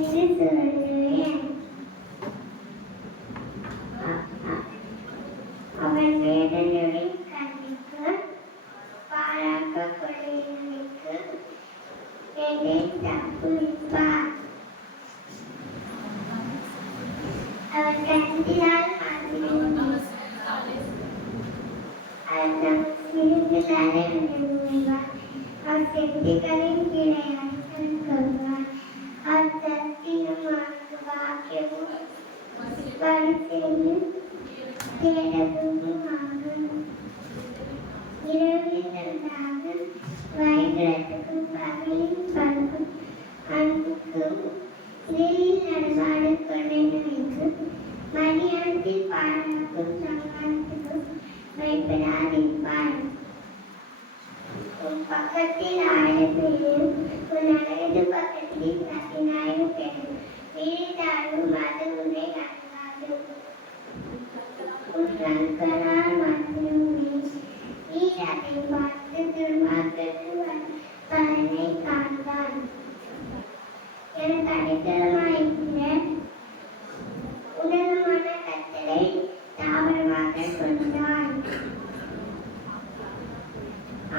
என்று சொல்லுவேன். அவன் வேதனையை கண்டிக்க பாராக்க கொள்ளையனுக்கு என்னை தப்புவிப்பார். அவர் கண்டினால் சிறுமிதானே உணர்வார். அவர் செட்டிகளின் கீழே அரசன் கொள்வார். அவர் சத்தியமாக வாக்கியமும் வரிசையும் தேடவும் ஆகும். இரவில் இருந்தாக வயதுக்கும் பகையும் பண்பும் அன்புக்கும் இடையில் நடமாடு கொள்ளை நோய்க்கும் மதியானத்தில் பாழாக்கும் சமாளத்துக்கும் பயப்படாதிருப்பார். உன் பக்கத்தில் 1000 பேரும் உன் அழகு பக்கத்தில் 10,000 பேரும் வீழ்ந்தாலும் அது உன்னை அணுகாது. உன் கண்களால் மட்டுமே நீ அதை பார்த்து துன்மார்க்கத்து பலனை காண்பான். எனக்கு அடைக்கலமாயிருக்கிற உன்னதமான கர்த்தரை தாவரமாக கொண்டான்.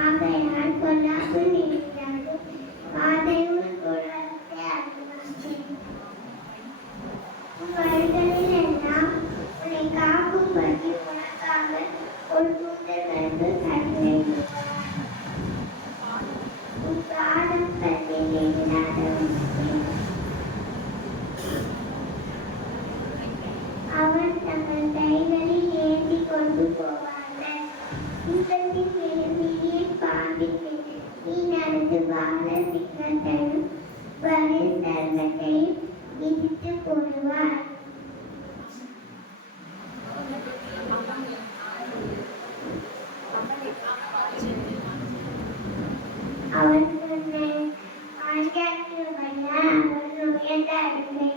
ஆகையால் பொல்லாப்பு நேரிடாது, வாதையும் கோளாத்தை அறிவார்கள். உன் வழிகளில் எல்லாம் உன்னை காக்கும்படி உனக்காக ஒரு தூதர் வந்து கட்டளையிடுவார். உன் பாதம் கல்லில் இல்லாதவனுக்கு அவன் தங்கள் கைகளில் ஏந்தி கொண்டு போவார்கள். சிங்கத்தின் பெருமையை பாம்பின் நீ நடந்து வாழ சிங்கத்தையும் வலி சர்வத்தையும் இடித்து போடுவார். அவன் உன்னை ஆண்டாக்கும்படியா அவன் உயர்ந்த இடத்தை